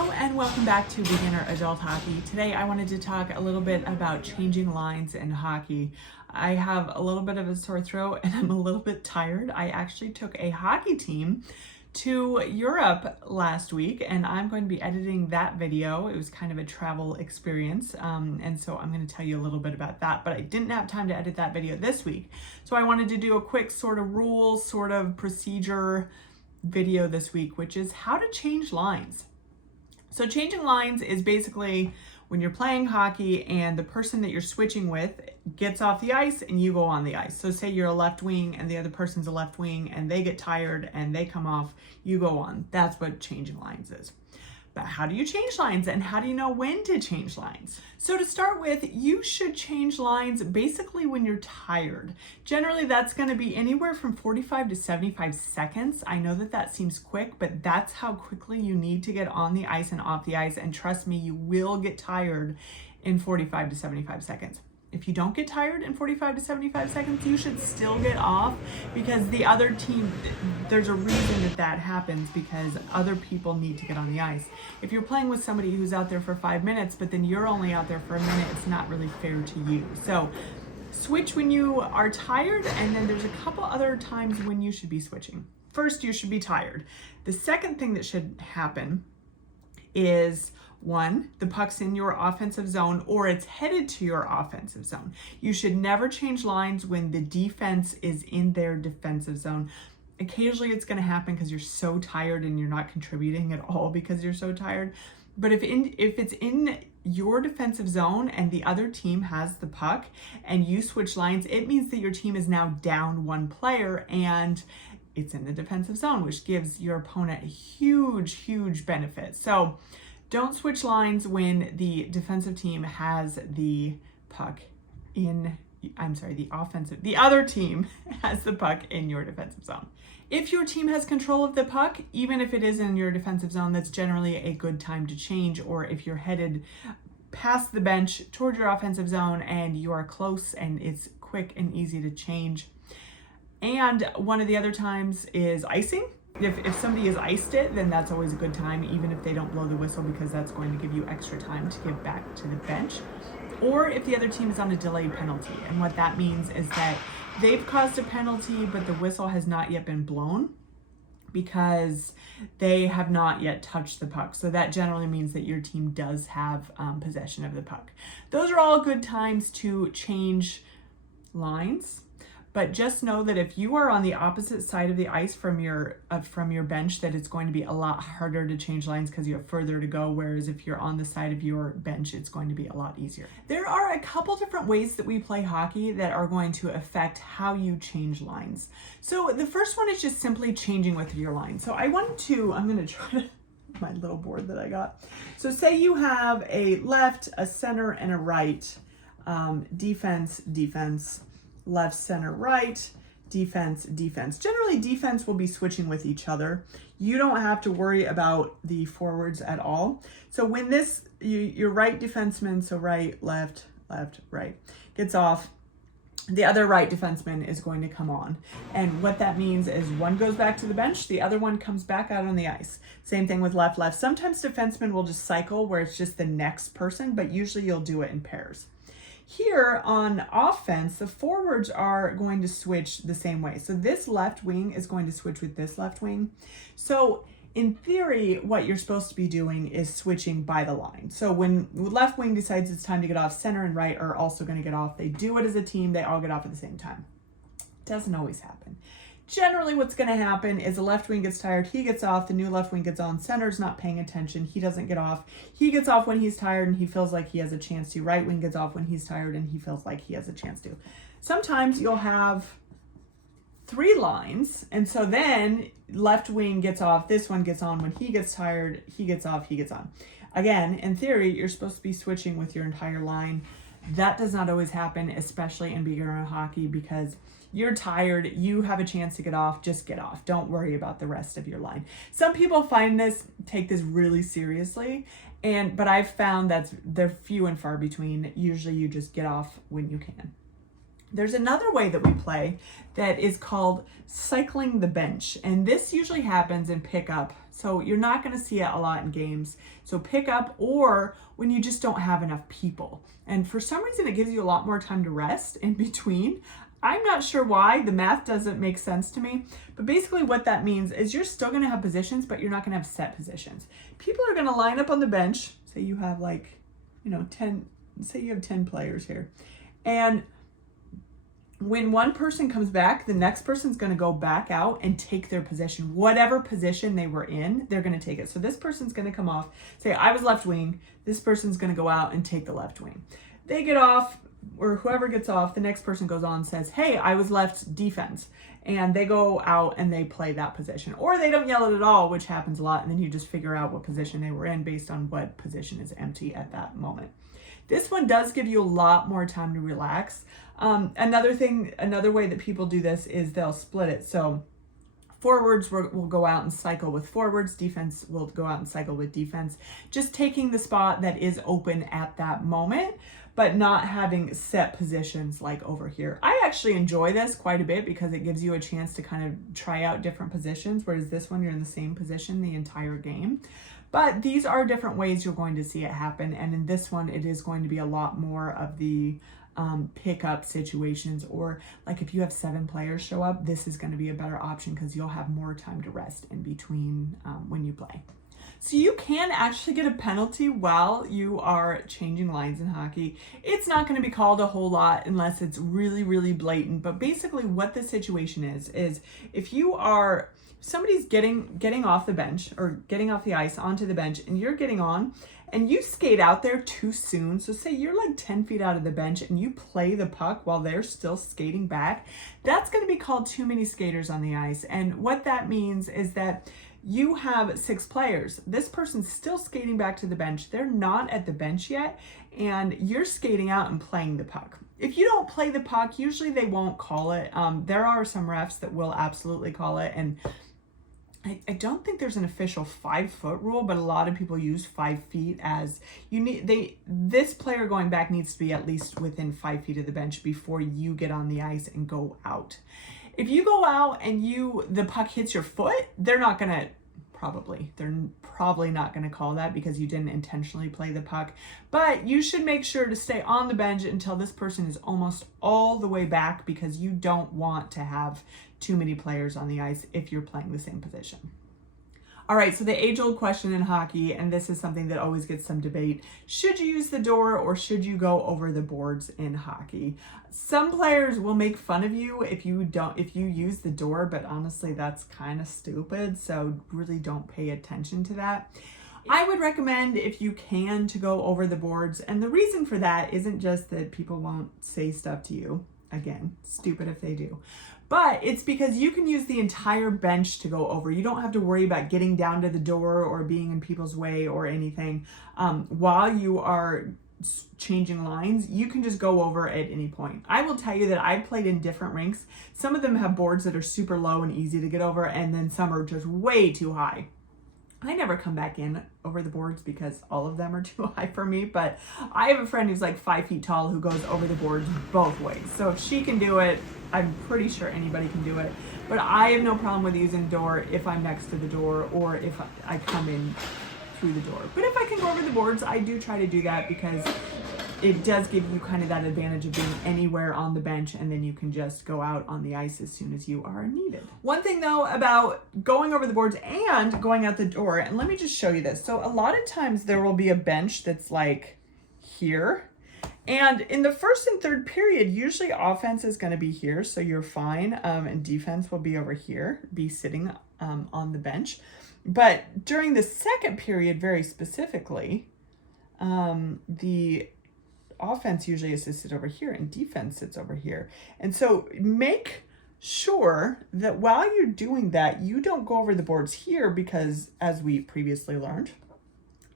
Hello and welcome back to Beginner Adult Hockey. Today I wanted to talk a little bit about changing lines in hockey. I have a little bit of a sore throat and I'm a little bit tired. I actually took a hockey team to Europe last week and I'm going to be editing that video. It was kind of a travel experience and so I'm going to tell you a little bit about that, but I didn't have time to edit that video this week. So I wanted to do a quick sort of rules, sort of procedure video this week, which is how to change lines. So changing lines is basically when you're playing hockey and the person that you're switching with gets off the ice and you go on the ice. So say you're a left wing and the other person's a left wing and they get tired and they come off, you go on. That's what changing lines is. But how do you change lines and how do you know when to change lines? So to start with, you should change lines basically when you're tired. Generally, that's going to be anywhere from 45 to 75 seconds. I know that that seems quick, but that's how quickly you need to get on the ice and off the ice. And trust me, you will get tired in 45 to 75 seconds. If you don't get tired in 45 to 75 seconds, you should still get off because the other team, there's a reason that that happens because other people need to get on the ice. If you're playing with somebody who's out there for 5 minutes, but then you're only out there for a minute, it's not really fair to you. So switch when you are tired, and then there's a couple other times when you should be switching. First, you should be tired. The second thing that should happen is one, the puck's in your offensive zone or it's headed to your offensive zone. You should never change lines when the defense is in their defensive zone. Occasionally it's going to happen because you're so tired and you're not contributing at all because you're so tired. But if it's in your defensive zone and the other team has the puck and you switch lines, it means that your team is now down one player and it's in the defensive zone, which gives your opponent a huge benefit. So don't switch lines when the defensive team has the puck the other team has the puck in your defensive zone. If your team has control of the puck, even if it is in your defensive zone, that's generally a good time to change. Or if you're headed past the bench toward your offensive zone and you are close and it's quick and easy to change. And one of the other times is icing. If somebody has iced it, then that's always a good time, even if they don't blow the whistle, because that's going to give you extra time to give back to the bench. Or if the other team is on a delayed penalty. And what that means is that they've caused a penalty, but the whistle has not yet been blown because they have not yet touched the puck. So that generally means that your team does have possession of the puck. Those are all good times to change lines. But just know that if you are on the opposite side of the ice from your bench, that it's going to be a lot harder to change lines because you have further to go. Whereas if you're on the side of your bench, it's going to be a lot easier. There are a couple different ways that we play hockey that are going to affect how you change lines. So the first one is just simply changing with your line. So I'm going to try to, my little board that I got. So say you have a left, a center, and a right, defense, left, center, right, defense. Generally, defense will be switching with each other. You don't have to worry about the forwards at all. So when your right defenseman, so right, left, right, gets off, the other right defenseman is going to come on. And what that means is one goes back to the bench, the other one comes back out on the ice. Same thing with left. Sometimes defensemen will just cycle where it's just the next person, but usually you'll do it in pairs. Here on offense, the forwards are going to switch the same way. So this left wing is going to switch with this left wing. So in theory, what you're supposed to be doing is switching by the line. So when left wing decides it's time to get off, center and right are also going to get off. They do it as a team. They all get off at the same time. Doesn't always happen. Generally, what's going to happen is the left wing gets tired, he gets off, the new left wing gets on, center's not paying attention, he doesn't get off. He gets off when he's tired and he feels like he has a chance to. Right wing gets off when he's tired and he feels like he has a chance to. Sometimes you'll have 3 lines, and so then left wing gets off, this one gets on, when he gets tired, he gets off, he gets on. Again, in theory, you're supposed to be switching with your entire line. That does not always happen, especially in beginner hockey, because you're tired, you have a chance to get off, just get off. Don't worry about the rest of your line. Some people take this really seriously, but I've found that they're few and far between. Usually you just get off when you can. There's another way that we play that is called cycling the bench. And this usually happens in pickup. So you're not going to see it a lot in games. So pickup, or when you just don't have enough people. And for some reason, it gives you a lot more time to rest in between. I'm not sure why. The math doesn't make sense to me. But basically what that means is you're still going to have positions, but you're not going to have set positions. People are going to line up on the bench. Say you have 10, say you have 10 players here. And when one person comes back, the next person's going to go back out and take their position. Whatever position they were in, they're going to take it. So this person's going to come off, say I was left wing. This person's going to go out and take the left wing. They get off, or whoever gets off, the next person goes on and says, hey, I was left defense. And they go out and they play that position. Or they don't yell it at all, which happens a lot. And then you just figure out what position they were in based on what position is empty at that moment. This one does give you a lot more time to relax. Another way that people do this is they'll split it. So forwards will go out and cycle with forwards. Defense will go out and cycle with defense. Just taking the spot that is open at that moment, but not having set positions like over here. I actually enjoy this quite a bit because it gives you a chance to kind of try out different positions, whereas this one, you're in the same position the entire game. But these are different ways you're going to see it happen. And in this one, it is going to be a lot more of the pickup situations, or like if you have 7 players show up, this is going to be a better option because you'll have more time to rest in between when you play. So you can actually get a penalty while you are changing lines in hockey. It's not going to be called a whole lot unless it's really, really blatant. But basically what the situation is if you are, somebody's getting off the bench or getting off the ice onto the bench and you're getting on and you skate out there too soon. So say you're like 10 feet out of the bench and you play the puck while they're still skating back. That's going to be called too many skaters on the ice. And what that means is that you have 6 players. This person's still skating back to the bench. They're not at the bench yet. And you're skating out and playing the puck. If you don't play the puck, usually they won't call it. There are some refs that will absolutely call it. And I don't think there's an official 5-foot rule, but a lot of people use 5 feet as this player going back needs to be at least within 5 feet of the bench before you get on the ice and go out. If you go out and the puck hits your foot, they're probably not going to call that because you didn't intentionally play the puck. But you should make sure to stay on the bench until this person is almost all the way back, because you don't want to have too many players on the ice if you're playing the same position. All right, so the age-old question in hockey, and this is something that always gets some debate: should you use the door or should you go over the boards in hockey? Some players will make fun of you if you use the door, but honestly, that's kind of stupid, so really don't pay attention to that. I would recommend, if you can, to go over the boards, and the reason for that isn't just that people won't say stuff to you. Again, stupid if they do. But it's because you can use the entire bench to go over. You don't have to worry about getting down to the door or being in people's way or anything. While you are changing lines, you can just go over at any point. I will tell you that I've played in different rinks. Some of them have boards that are super low and easy to get over, and then some are just way too high. I never come back in over the boards because all of them are too high for me, but I have a friend who's like 5 feet tall who goes over the boards both ways. So if she can do it, I'm pretty sure anybody can do it. But I have no problem with using the door if I'm next to the door or if I come in through the door. But if I can go over the boards, I do try to do that because it does give you kind of that advantage of being anywhere on the bench, and then you can just go out on the ice as soon as you are needed. One thing though about going over the boards and going out the door, and let me just show you this. So a lot of times there will be a bench that's like here, and in the first and third period, usually offense is going to be here, so you're fine, and defense will be over here, be sitting on the bench. But during the second period, very specifically, the offense usually is to sit over here and defense sits over here. And so make sure that while you're doing that, you don't go over the boards here, because as we previously learned,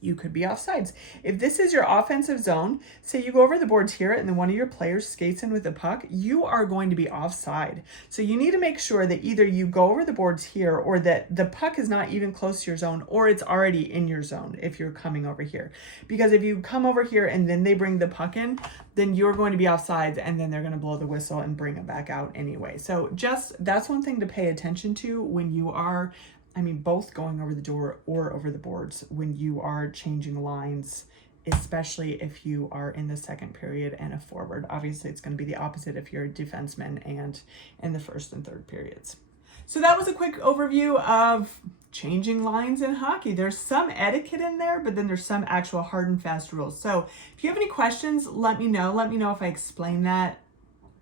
you could be offsides. If this is your offensive zone, say you go over the boards here and then one of your players skates in with the puck, you are going to be offside. So you need to make sure that either you go over the boards here or that the puck is not even close to your zone or it's already in your zone if you're coming over here. Because if you come over here and then they bring the puck in, then you're going to be offsides and then they're going to blow the whistle and bring it back out anyway. So that's one thing to pay attention to when you are both going over the door or over the boards when you are changing lines, especially if you are in the second period and a forward. Obviously, it's going to be the opposite if you're a defenseman and in the first and third periods. So that was a quick overview of changing lines in hockey. There's some etiquette in there, but then there's some actual hard and fast rules. So if you have any questions, let me know. Let me know if I explain that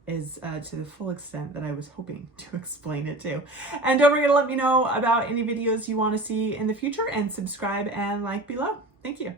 is to the full extent that I was hoping to explain it to. And don't forget to let me know about any videos you want to see in the future and subscribe and like below. Thank you.